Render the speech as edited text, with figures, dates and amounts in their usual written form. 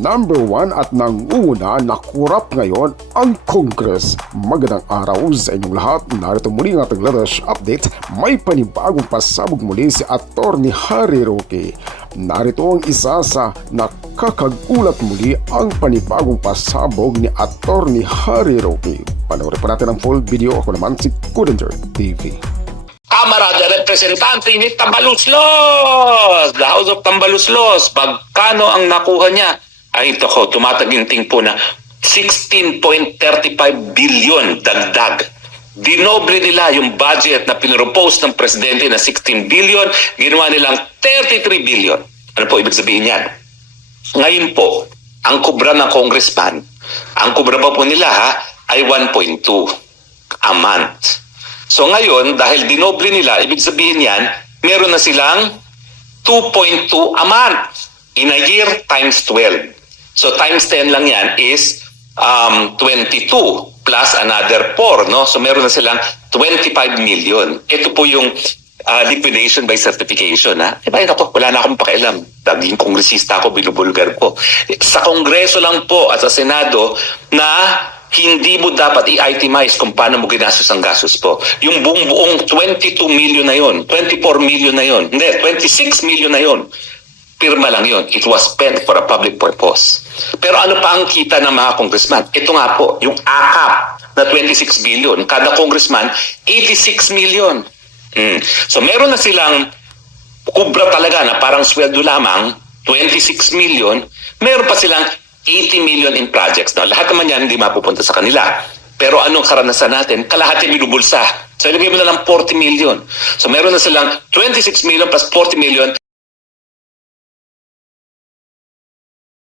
Number 1 at nanguna na kurap ngayon ang Congress. Magandang araw sa inyong lahat. Narito muli ang ating latest update. May panibagong pasabog muli si Atty. Harry Roque. Narito ang isa sa nakakagulat muli ang panibagong pasabog ni Atty. Harry Roque. Panoorin pa natin ang full video. Ako naman si Kudinger TV. Kamara de Representante ni Tambaluslos, the House of Tambaluslos, pagkano ang nakuha niya? Ay ito ko, tumataginting po na 16.35 billion dagdag. Dinoble nila yung budget na pinropose ng presidente na 16 billion, ginawa nilang 33 billion. Ano po ibig sabihin yan? Ngayon po, ang kubra ng congressman, ang kubra pa po nila ay 1.2 a month. So ngayon, dahil dinoble nila, ibig sabihin yan, meron na silang 2.2 a month. In a year, times 12. So times 10 lang yan is 22 plus another 4. No? So meron na silang 25 million. Ito po yung liquidation by certification. Diba, ako, wala na akong pakialam. Daging kongresista ako, binubulgar ko. Sa kongreso lang po at sa senado na hindi mo dapat i-itemize kung paano mo ginastos ang gastos po. Yung buong 22 million na yon, 24 million na yon, hindi, 26 million na yon. Pirma lang yon. It was spent for a public purpose. Pero ano pa ang kita ng mga congressman? Ito nga po, yung AKAP na 26 billion. Kada congressman, 86 million. So meron na silang kubra talaga na parang sweldo lamang, 26 million. Meron pa silang 80 million in projects. Now, lahat naman yan hindi mapupunta sa kanila. Pero anong karanasan natin? Kalahati binubulsa. So ilagay mo na lang 40 million. So meron na silang 26 million plus 40 million.